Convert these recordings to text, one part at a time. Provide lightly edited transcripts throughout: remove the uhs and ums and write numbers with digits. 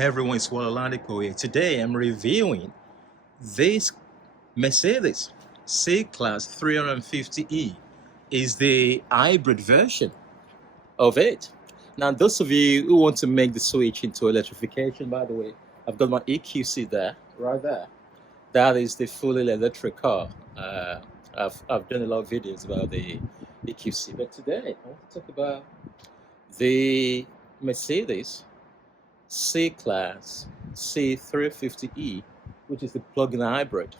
Hey everyone, it's Walalanico here. Today I'm reviewing this Mercedes C-Class 350e. Is the hybrid version of it. Now, those of you who want to make the switch into electrification, by the way, I've got my EQC there, right there. That is the fully electric car. I've done a lot of videos about the EQC, but today I want to talk about the Mercedes C-Class C350e, which is the plug-in hybrid.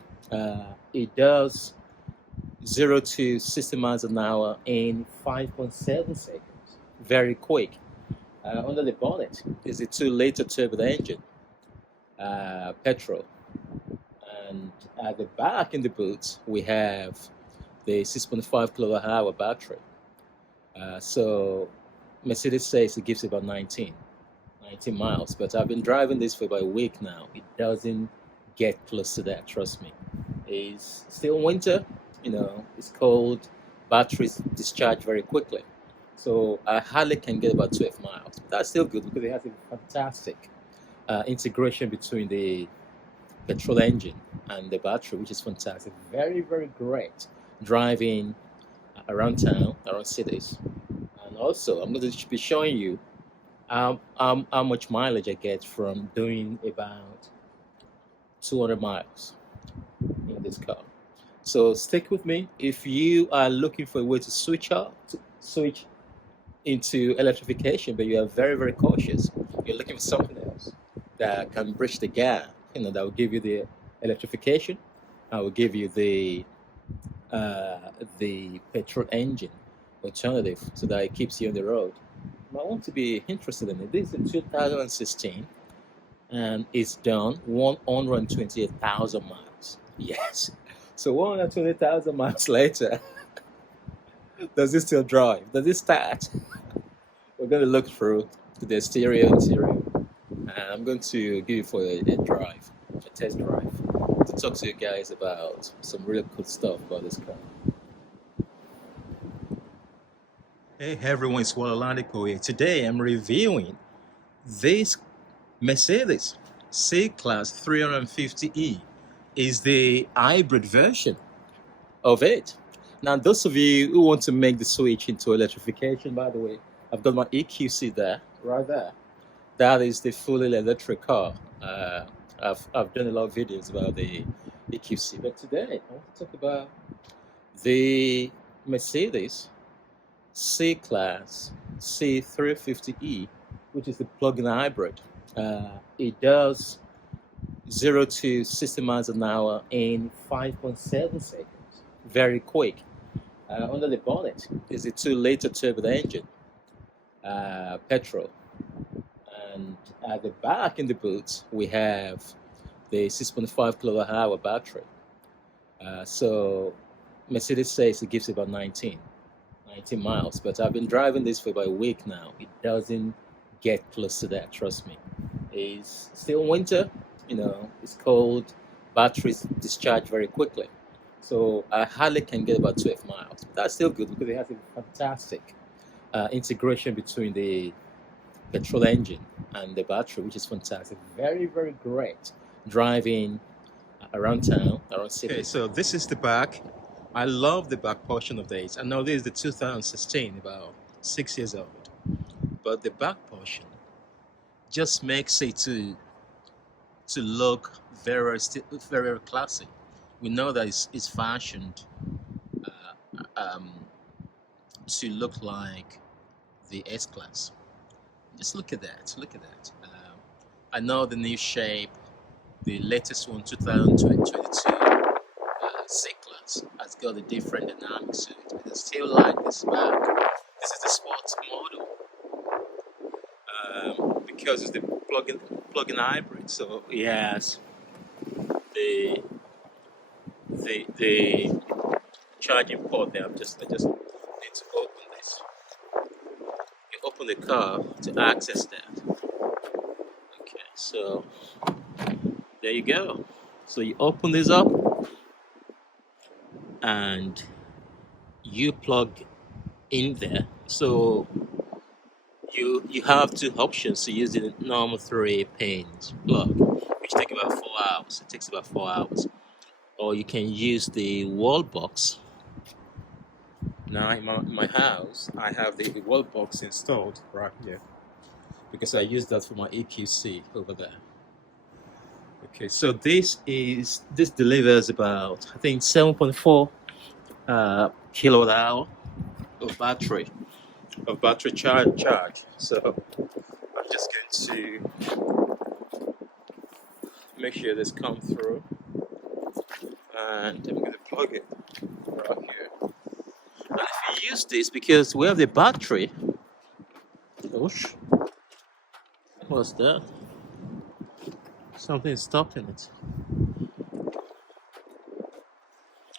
It does 0 to 60 miles an hour in 5.7 seconds. Very quick. Under the bonnet is a 2-liter turbo engine, petrol. And at the back in the boot, we have the 6.5 kilowatt hour battery. So Mercedes says it gives about 19 miles, but I've been driving this for about a week now. It doesn't get close to that, trust me. It's still winter, it's cold, batteries discharge very quickly. So I hardly can get about 12 miles, but that's still good because it has a fantastic integration between the petrol engine and the battery, which is fantastic. Very, very great driving around town, around cities. And also, I'm going to be showing you how much mileage I get from doing about 200 miles in this car. So stick with me. If you are looking for a way to switch into electrification, but you are very, very cautious, you're looking for something else that can bridge the gap, that will give you the electrification, I will give you the petrol engine alternative so that it keeps you on the road. I want to be interested in it. This is 2016 and it's done 128,000 miles. Yes. So 120,000 miles later, does it still drive? Does it start? We're going to look through the exterior, interior, and I'm going to give you for a test drive, to talk to you guys about some really cool stuff about this car. Hey everyone, it's Walalanico here. Today I'm reviewing this Mercedes C-Class 350e. Is the hybrid version of it. Now, those of you who want to make the switch into electrification, by the way, I've got my EQC there, right there. That is the fully electric car. I've done a lot of videos about the EQC, but today I want to talk about the Mercedes C-Class C350e, which is the plug-in hybrid. It does 0 to 60 miles an hour in 5.7 seconds. Very quick. Under the bonnet is a 2-liter turbo engine, petrol. And at the back in the boot, we have the 6.5 kilowatt hour battery. So Mercedes says it gives about 19 miles, but I've been driving this for about a week now. It doesn't get close to that, trust me. It's still winter, it's cold, batteries discharge very quickly. So I hardly can get about 12 miles, but that's still good because it has a fantastic integration between the petrol engine and the battery, which is fantastic. Very, very great driving around town, around cities. Okay, so this is the back. I love the back portion of this. I know this is the 2016, about 6 years old, but the back portion just makes it to look very, very classy. We know that it's fashioned to look like the S-Class. Just look at that. Look at that. I know the new shape, the latest one, 2022 C-Class, has got a different dynamics to it. But I still like this back. This is the sports model because it's the plug-in hybrid. So it has the charging port there. I just need to open this. You open the car to access that. Okay, so there you go. So you open this up and you plug in there. So you have two options to use the normal 3 pins plug, which take about 4 hours. It takes about 4 hours. Or you can use the wall box. Now in my house, I have the wall box installed right here because I use that for my EQC over there. Okay, so this delivers about, I think, 7.4 kilowatt hour of battery charge. So I'm just going to make sure this comes through, and I'm going to plug it right here. And if you use this, because we have the battery, oosh, what's that? Something is stopping it.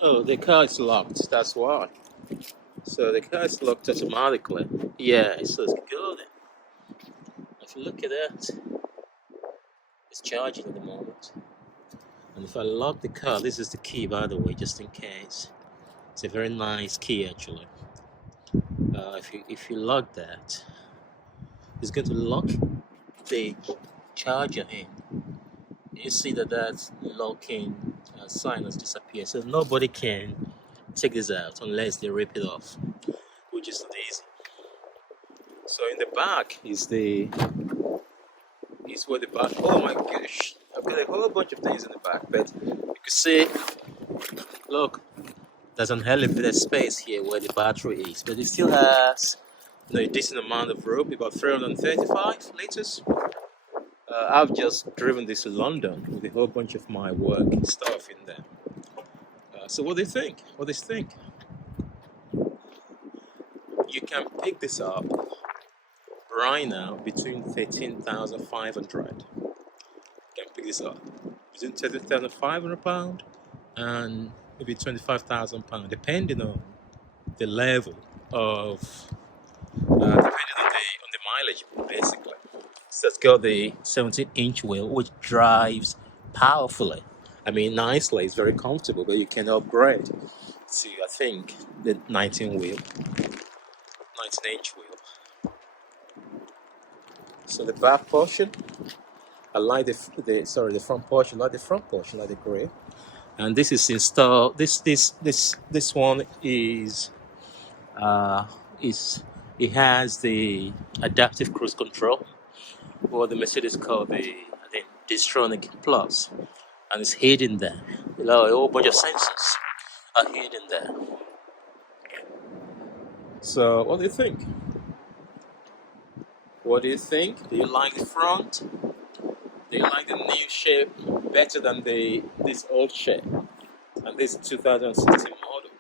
Oh, the car is locked. That's why. So the car is locked automatically. Yeah, it says go there. If you look at that, it's charging at the moment. And if I lock the car, this is the key, by the way, just in case. It's a very nice key, actually. If you lock that, it's going to lock the charger in. You see that locking sign has disappeared, so nobody can take this out unless they rip it off, which is not easy. So in the back is where the back. Oh my gosh, I've got a whole bunch of things in the back, but you can see, look, there's an elevated space here where the battery is, but it still has a decent amount of room, about 335 liters. I've just driven this to London with a whole bunch of my work stuff in there. So what do you think? What do you think? You can pick this up right now between 13,500. You can pick this up between 13,500 pound and maybe 25,000 pound, depending on the level of depending on the mileage, basically. So it's got the 17-inch wheel, which drives powerfully. I mean, nicely. It's very comfortable, but you can upgrade to, I think, the 19-inch wheel. So the back portion, I like the front portion, like the front portion, like the grey. And this is installed. This one is it has the adaptive cruise control, or the Mercedes call the Distronic Plus, and it's hidden there. A whole bunch of sensors are hidden there. So, what do you think? What do you think? Do you like the front? Do you like the new shape better than this old shape? And this 2016 model.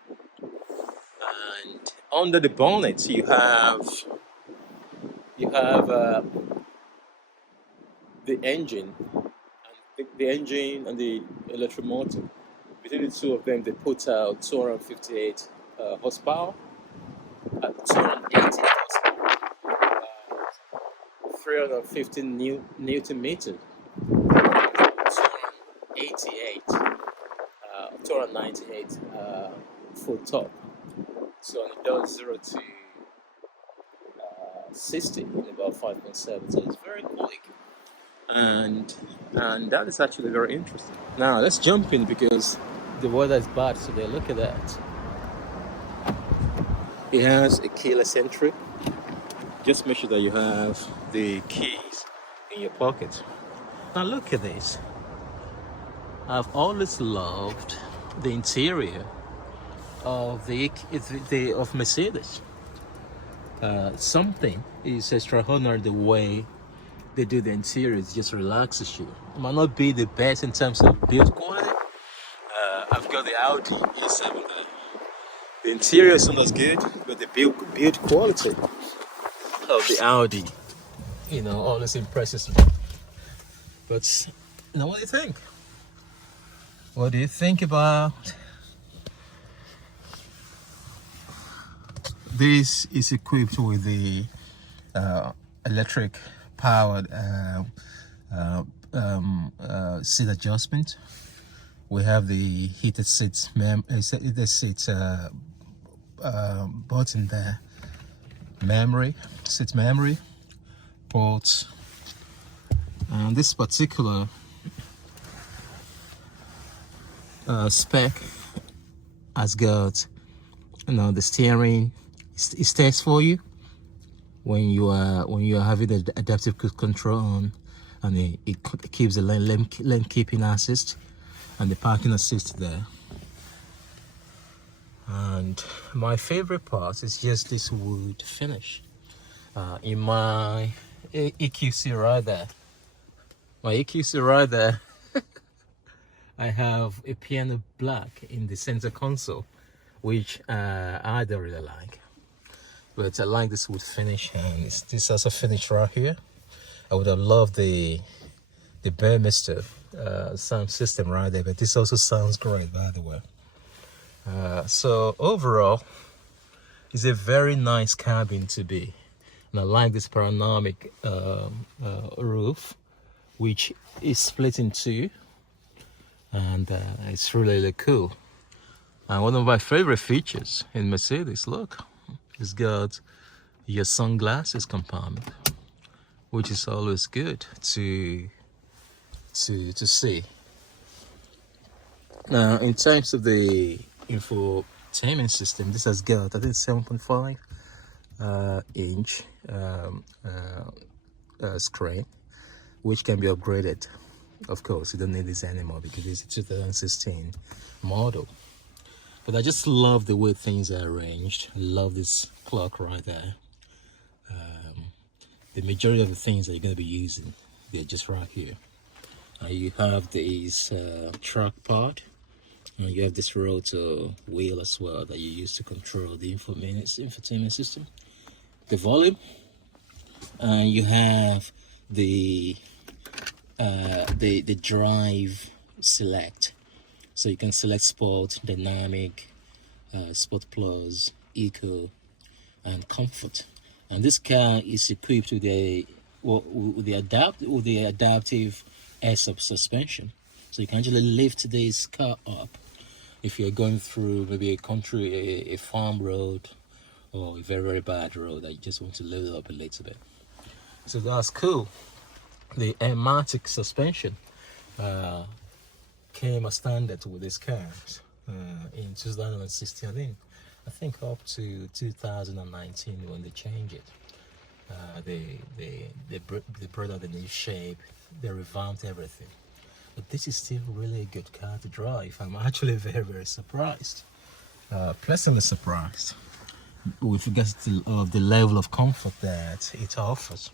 And under the bonnet, you have the engine, and the engine and the electric motor. Between the two of them, they put out 258 horsepower, 280 horsepower, 350 newton meters, 298 foot top. So it does 0 to 60 in about 5.7. So it's very quick. And that is actually very interesting. Now let's jump in because the weather is bad today. Look at that. It has a keyless entry. Just make sure that you have the keys in your pocket. Now look at this. I've always loved the interior of of Mercedes. Something is extraordinary the way they do the interior. It just relaxes you. It might not be the best in terms of build quality. I've got the Audi E7 there. The interior is not as good, but the build quality of the Audi, always impresses me. But what do you think? What do you think about this? Is equipped with the electric powered seat adjustment. We have the heated seats button there, seat memory, ports. And this particular spec has got, the steering. It stays for you when you are having the adaptive cruise control on, and it keeps the lane keeping assist and the parking assist there. And my favorite part is just this wood finish. In my EQC right there, I have a piano black in the center console, which I don't really like. But I like this wood finish, and this also finish right here. I would have loved the Burmester sound system right there, but this also sounds great, by the way. So overall, it's a very nice cabin to be. And I like this panoramic roof, which is split in two, and it's really cool. And one of my favorite features in Mercedes, look, it's got your sunglasses compartment, which is always good to see. Now, in terms of the infotainment system, this has got, I think, 7.5 inch screen, which can be upgraded. Of course, you don't need this anymore because it's a 2016 model. But I just love the way things are arranged. I love this clock right there. The majority of the things that you're going to be using, they're just right here. You have this track part, and you have this rotor wheel as well that you use to control the infotainment system. The volume, and you have the drive select, so you can select sport, dynamic, sport plus, eco, and comfort. And this car is equipped with the adaptive air suspension, so you can actually lift this car up if you're going through maybe a farm road or a very bad road that you just want to lift it up a little bit. So that's cool. The airmatic suspension came as standard with these cars in 2016. I think up to 2019 when they changed it. They brought out a new shape. They revamped everything. But this is still really a good car to drive. I'm actually very surprised, pleasantly surprised, with regards to the level of comfort that it offers.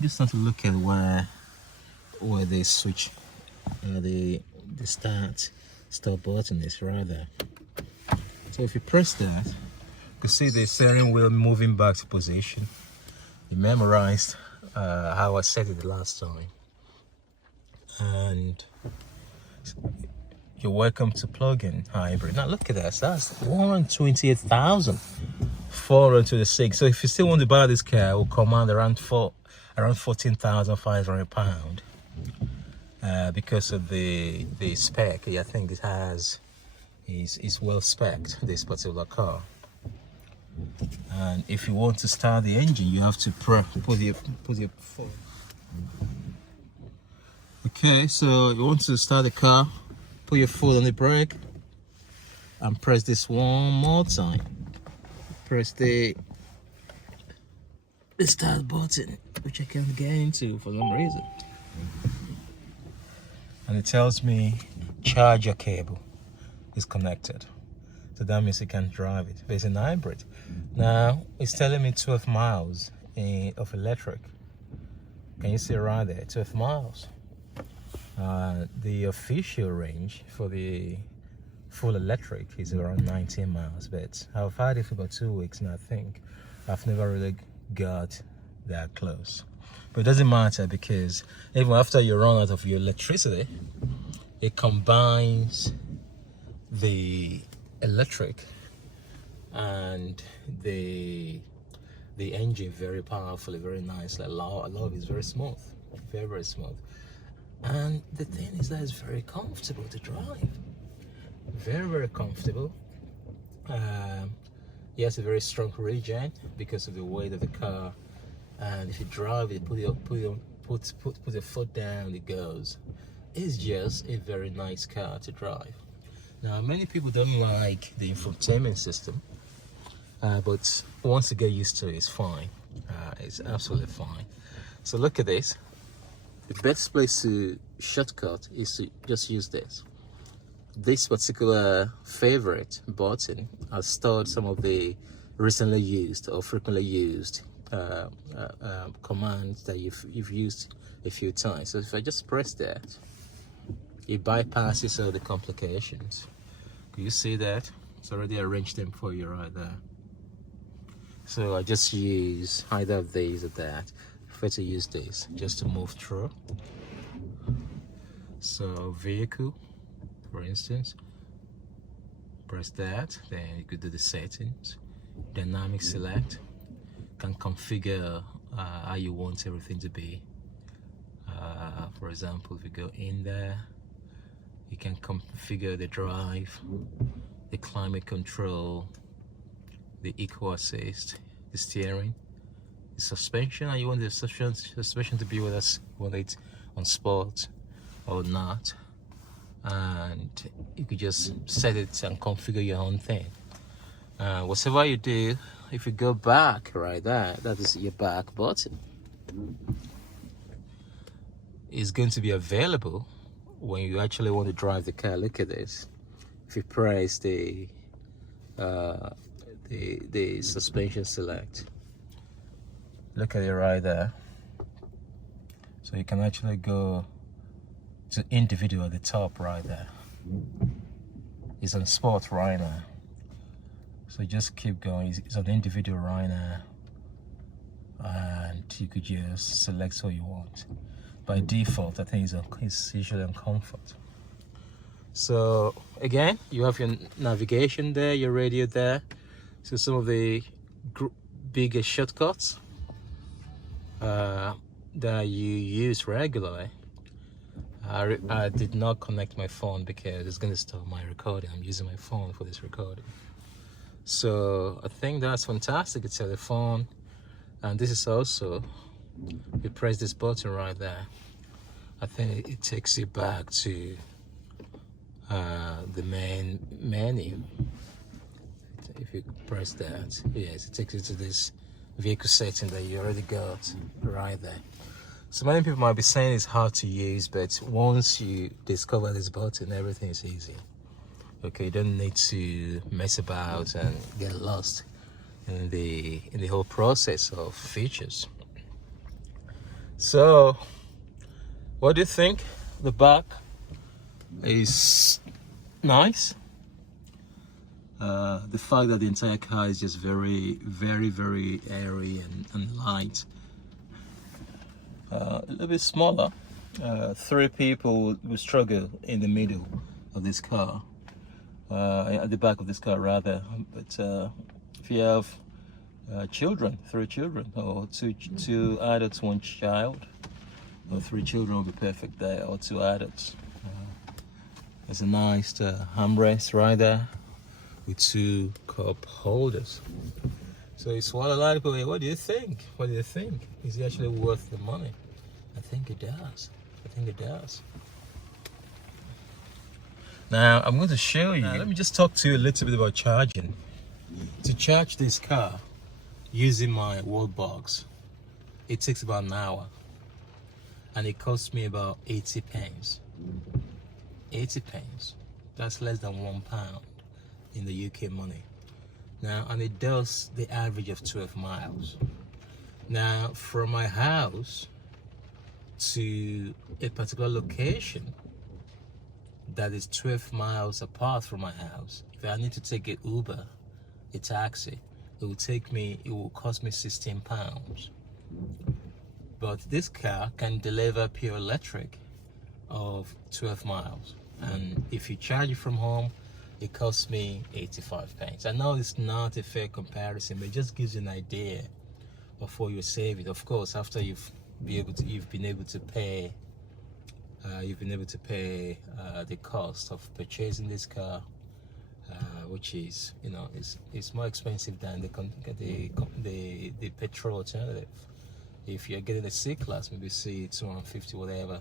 Just want to look at where they switch the stop button is right there. So if you press that, you can see the steering wheel moving back to position. You memorized how I said it the last time. And you're welcome to plug-in hybrid. Now look at that, that's 128,426. So if you still want to buy this car, it will command around 14,500 pounds. Because of the spec, I think it has is well spec'd, this particular car. And if you want to start the engine, you have to put your foot. Okay, so you want to start the car, put your foot on the brake and press this one more time. Press the start button, which I can't get into for some reason. And it tells me charger cable is connected. So that means you can drive it. But it's an hybrid. Now it's telling me 12 miles of electric. Can you see right there? 12 miles. The official range for the full electric is around 19 miles, but I've had it for about 2 weeks and I think I've never really got that close. But it doesn't matter, because even after you run out of your electricity, it combines the electric and the engine very powerfully, very nicely. I love it. It's very smooth, very smooth. And the thing is that it's very comfortable to drive, very comfortable. It has a very strong regen because of the way that the car and if you drive it, put your foot down, it goes. It's just a very nice car to drive. Now, many people don't like the infotainment system, but once you get used to it, it's fine. It's absolutely fine. So look at this. The best place to shortcut is to just use this. This particular favorite button has stored some of the recently used or frequently used commands that you've used a few times. So if I just press that, it bypasses all the complications. Can you see that? It's already arranged them for you right there. So I just use either of these or that. I prefer to use this just to move through. So vehicle, for instance, press that, then you could do the settings. Dynamic select, can configure how you want everything to be. For example, if you go in there, you can configure the drive, the climate control, the eco assist, the steering, the suspension, and you want the suspension to be with us, whether it's on sport or not, and you could just set it and configure your own thing. Whatever you do, if you go back right there, that is your back button, is going to be available when you actually want to drive the car. Look at this. If you press the suspension select, look at it right there. So you can actually go to individual at the top right there. It's on sport right now. So just keep going. It's on individual right now, and you could just select what you want. By default, I think it's usually on comfort. So again, you have your navigation there, your radio there. So some of the bigger shortcuts that you use regularly. I did not connect my phone because it's going to stop my recording. I'm using my phone for this recording. So I think that's fantastic. A telephone, and this is also, you press this button right there, I think it takes you back to the main menu. If you press that, yes, it takes you to this vehicle setting that you already got right there. So many people might be saying it's hard to use, but once you discover this button, everything is easy. Okay, you don't need to mess about and get lost in the whole process of features. So what do you think? The back is nice. The fact that the entire car is just very, very, very airy and light. A little bit smaller. 3 people will struggle in the middle of this car. At the back of this car rather, but if you have children, 3 children, or two adults, 1 child, or 3 children will be perfect there, or 2 adults. There's a nice armrest right there with 2 cup holders. So it's what a lot of people. What do you think? What do you think? Is it actually worth the money? I think it does. I think it does. Now I'm going to show you. Let me just talk to you a little bit about charging. To charge this car using my wall box, it takes about an hour, and it costs me about 80 pence. 80 pence. That's less than £1 in the UK money. Now, and it does the average of 12 miles. Now, from my house to a particular location that is 12 miles apart from my house, if I need to take an Uber, a taxi, it will cost me £16. But this car can deliver pure electric of 12 miles. And if you charge it from home, it costs me 85 pence. I know it's not a fair comparison, but it just gives you an idea of what you're saving. Of course, after you've been able to pay the cost of purchasing this car, which is, you know, it's more expensive than the petrol alternative. If you're getting a C class, maybe C250 whatever,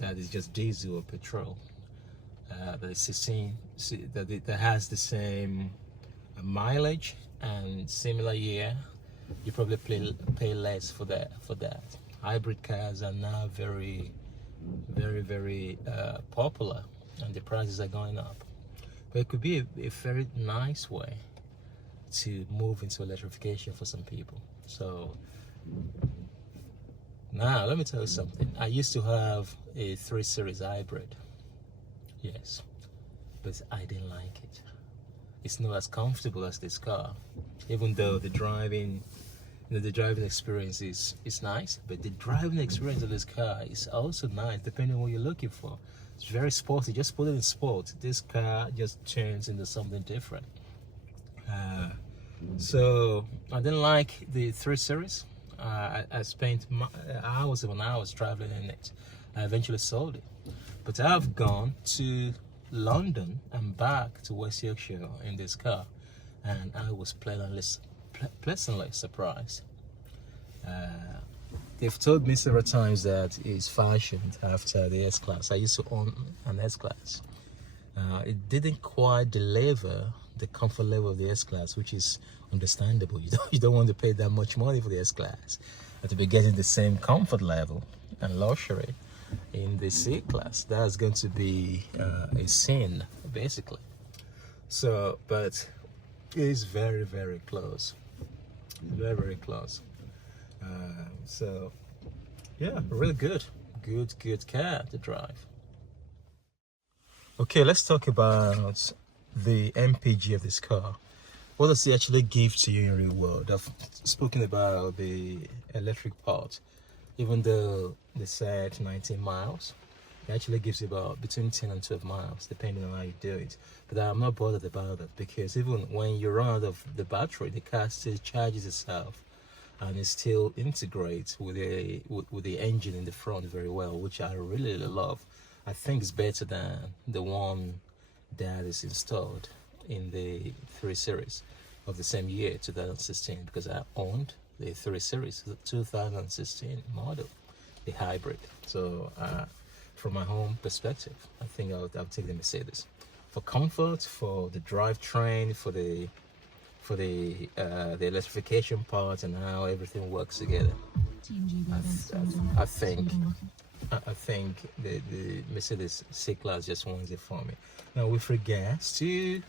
that is just diesel or petrol, that is 16, that has the same mileage and similar year, you probably pay less for that. Hybrid cars are now very popular, and the prices are going up. But it could be a very nice way to move into electrification for some people. So now let me tell you something. I used to have a 3 Series hybrid, yes, but I didn't like it. It's not as comfortable as this car, even though the driving experience is nice, but the driving experience of this car is also nice depending on what you're looking for. It's very sporty. Just put it in sport, this car just turns into something different. So I didn't like the 3 Series. I spent hours upon hours traveling in it. I eventually sold it, but I've gone to London and back to West Yorkshire in this car, and I was pleasantly surprised. They've told me several times that it's fashioned after the S-Class. I used to own an S-Class. It didn't quite deliver the comfort level of the S-Class, which is understandable. You don't want to pay that much money for the S-Class, and to be getting the same comfort level and luxury in the C-Class. That's going to be a sin, basically. So, but it is very close, very close. So yeah, really good car to drive. Okay, let's talk about the MPG of this car. What does it actually give to you in real world? I've spoken about the electric part. Even though they said 19 miles, it actually gives you about between 10 and 12 miles, depending on how you do it. But I'm not bothered about that, because even when you run out of the battery, the car still charges itself, and it still integrates with the engine in the front very well, which I really love. I think it's better than the one that is installed in the 3 Series of the same year, 2016, because I owned the 3 Series, the 2016 model, the hybrid. So from my home perspective, I think I'll take the Mercedes for comfort, for the drivetrain, for the electrification part, and how everything works together. I think the Mercedes C-Class just wants it for me. Now, with regards to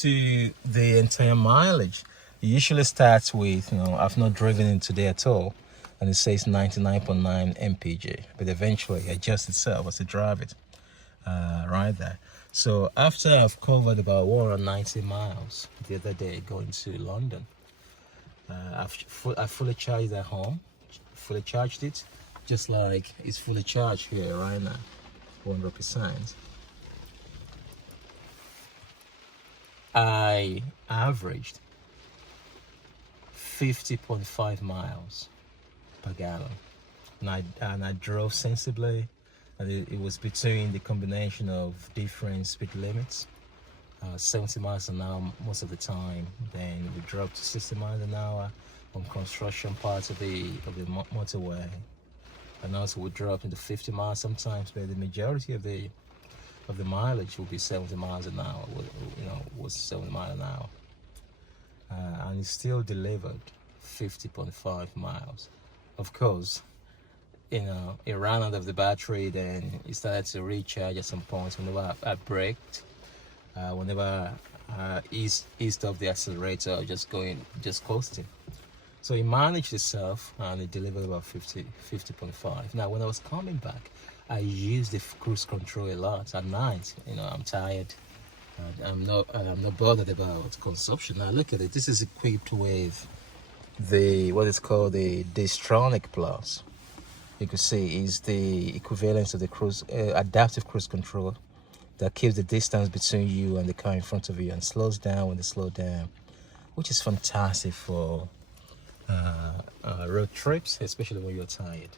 the entire mileage, it usually starts with, I've not driven it today at all, and it says 99.9 mpg, but eventually it adjusts itself as I drive it, right there. So after I've covered about 190 miles the other day going to London, I fully charged at home, fully charged it, just like it's fully charged here right now, 100%. I averaged 50.5 miles per gallon, and I drove sensibly, and it was between the combination of different speed limits, 70 miles an hour most of the time, then we dropped to 60 miles an hour on construction parts of the motorway, and also we drop into 50 miles sometimes, but the majority of the mileage will be 70 miles an hour, was 70 miles an hour, and it still delivered 50.5 miles. Of course, it ran out of the battery, then it started to recharge at some points. Whenever I braked, whenever I eased off the accelerator, just coasting. So it managed itself, and it delivered about 50.5. Now, when I was coming back, I used the cruise control a lot at night. I'm tired. I'm not bothered about consumption. Now look at it. This is equipped with what is called the Distronic Plus. You can see is the equivalent of the adaptive cruise control that keeps the distance between you and the car in front of you and slows down when they slow down, which is fantastic for road trips, especially when you're tired.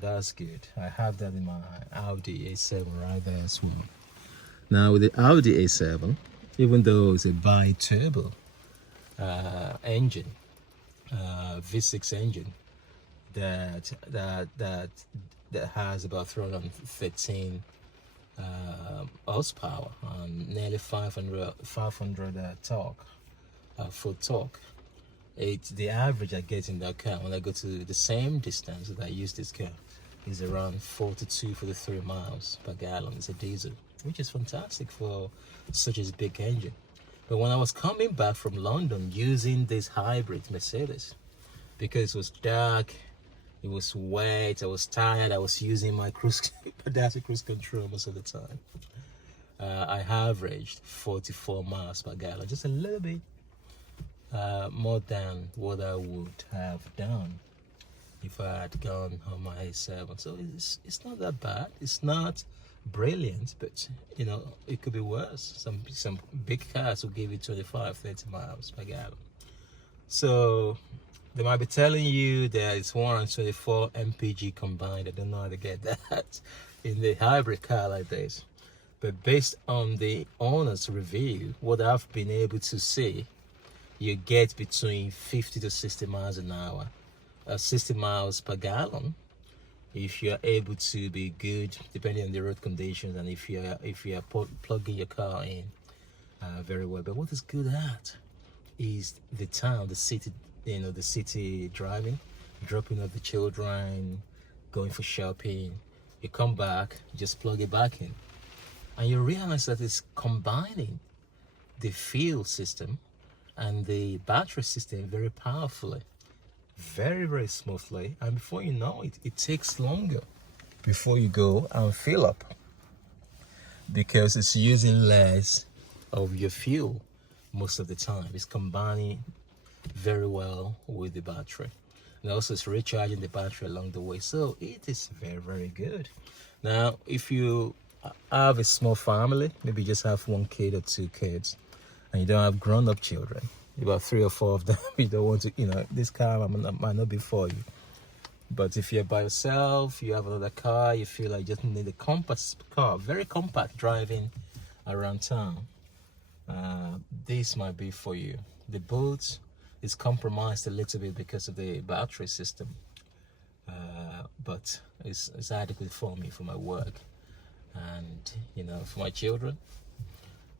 That's good. I have that in my Audi A7 right there as well. Now with the Audi A7, even though it's a bi-turbo, engine, V6 engine that has about 313 horsepower and nearly 500 torque, foot torque. It's the average I get in that car when I go to the same distance that I use this car is around 43 miles per gallon. It's a diesel, which is fantastic for such a big engine. But when I was coming back from London using this hybrid Mercedes, because it was dark, it was wet, I was tired, I was using my adaptive cruise control most of the time. I averaged 44 miles per gallon, just a little bit more than what I would have done if I had gone on my A7. So it's not that bad. It's not brilliant, but you know, it could be worse. Some big cars will give you 25-30 miles per gallon. So they might be telling you that it's 124 mpg combined. I don't know how to get that in the hybrid car like this, but based on the owner's review, what I've been able to see, you get between 50 to 60 miles an hour, 60 miles per gallon, if you're able to be good, depending on the road conditions, and if you're plugging your car in very well. But what is good at is the town, the city, you know, the city driving, dropping off the children, going for shopping. You come back, you just plug it back in, and you realize that it's combining the fuel system and the battery system very powerfully, very smoothly, and before you know it, it takes longer before you go and fill up, because it's using less of your fuel most of the time. It's combining very well with the battery, and also it's recharging the battery along the way, so it is very good. Now, if you have a small family, maybe you just have 1 kid or 2 kids, and you don't have grown-up children, about 3 or 4 of them, you don't want to, you know, this car might not be for you. But if you're by yourself, you have another car, you feel like you just need a compact car, very compact, driving around town, this might be for you. The boot is compromised a little bit because of the battery system, but it's adequate for me, for my work, and you know, for my children.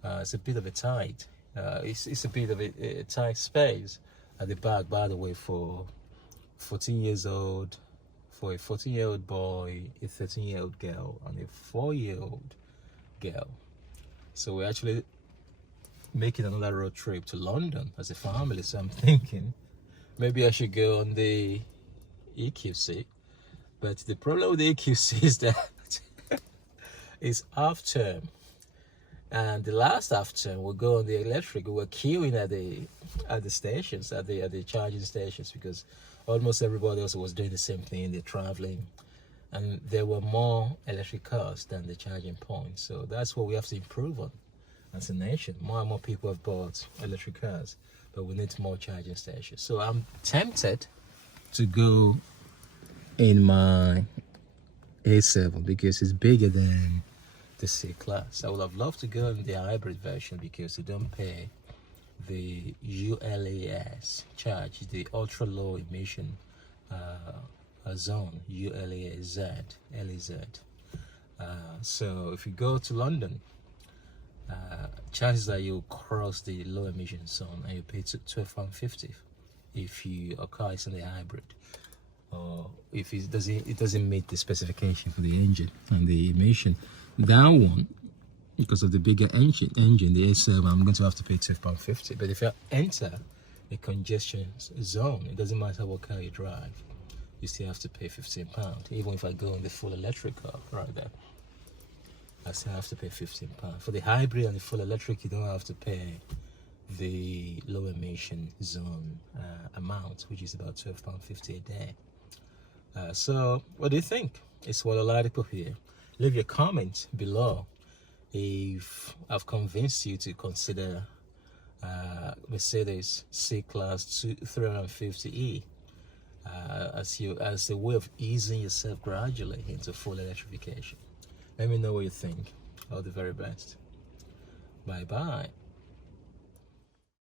It's a bit of a tight, it's a bit of a tight space at the back, by the way, for 14 years old, for a 14-year-old boy, a 13-year-old girl, and a 4-year-old girl. So we're actually making another road trip to London as a family, so I'm thinking maybe I should go on the EQC. But the problem with the EQC is that it's half term, and the last half term we'll go on the electric. We're queuing at the stations, at the charging stations, because almost everybody else was doing the same thing. They're traveling, and there were more electric cars than the charging points. So that's what we have to improve on as a nation. More and more people have bought electric cars, but we need more charging stations. So I'm tempted to go in my A7 because it's bigger than the C class. I would have loved to go in the hybrid version because you don't pay the ULAS charge, the ultra low emission zone, ULAZ, LAZ. So if you go to London, chances are you'll cross the low emission zone and you pay £12.50 if your car is in the hybrid, or if it doesn't meet the specification for the engine and the emission. That one, because of the bigger engine, the A7, I'm going to have to pay £12.50. But if you enter a congestion zone, it doesn't matter what car you drive, you still have to pay £15. Even if I go on the full electric car right there, I still have to pay £15. For the hybrid and the full electric, you don't have to pay the low emission zone amount, which is about £12.50 a day. So what do you think? It's what I like to put here. Leave your comment below if I've convinced you to consider Mercedes C-Class 350e as a way of easing yourself gradually into full electrification. Let me know what you think. All the very best. Bye bye.